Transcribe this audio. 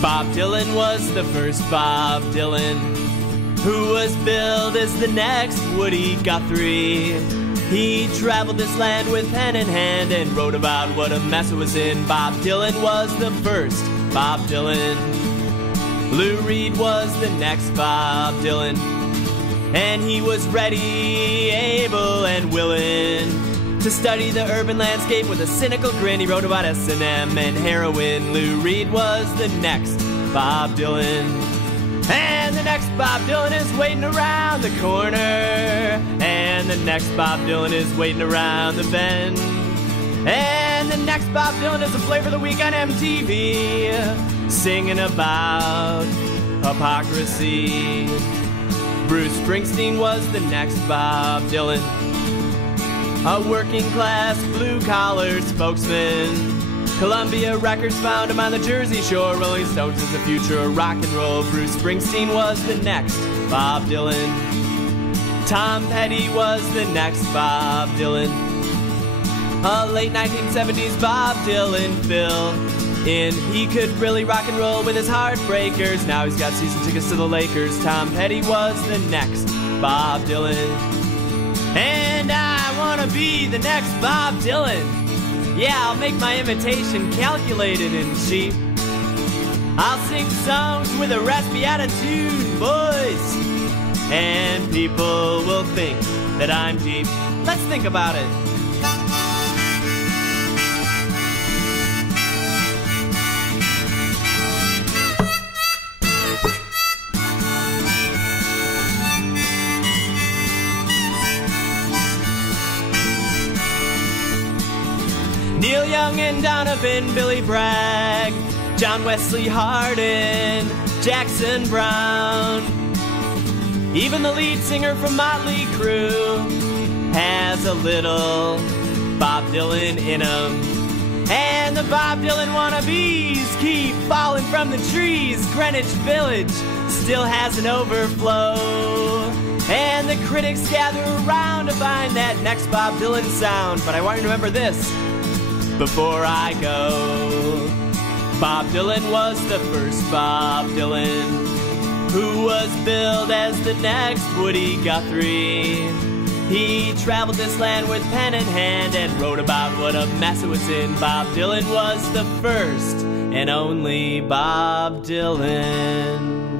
Bob Dylan was the first Bob Dylan, who was billed as the next Woody Guthrie. He traveled this land with pen in hand and wrote about what a mess it was in. Bob Dylan was the first Bob Dylan. Lou Reed was the next Bob Dylan, and he was ready, able, and willing to study the urban landscape with a cynical grin. He wrote about S&M and heroin. Lou Reed was the next Bob Dylan. And the next Bob Dylan is waiting around the corner. And the next Bob Dylan is waiting around the bend. And the next Bob Dylan is a flavor of the week on MTV, singing about hypocrisy. Bruce Springsteen was the next Bob Dylan, a working-class, blue-collar spokesman. Columbia Records found him on the Jersey Shore. Rolling Stones is the future of rock and roll. Bruce Springsteen was the next Bob Dylan. Tom Petty was the next Bob Dylan. A late 1970s Bob Dylan fill in. He could really rock and roll with his Heartbreakers. Now he's got season tickets to the Lakers. Tom Petty was the next Bob Dylan. And I wanna be the next Bob Dylan. Yeah, I'll make my invitation calculated and cheap. I'll sing songs with a raspy attitude, boys, and people will think that I'm deep. Let's think about it. Neil Young and Donovan, Billy Bragg, John Wesley Hardin, Jackson Brown. Even the lead singer from Motley Crue has a little Bob Dylan in him. And the Bob Dylan wannabes keep falling from the trees. Greenwich Village still has an overflow. And the critics gather around to find that next Bob Dylan sound. But I want you to remember this before I go. Bob Dylan was the first Bob Dylan, who was billed as the next Woody Guthrie. He traveled this land with pen in hand and wrote about what a mess it was in. Bob Dylan was the first and only Bob Dylan.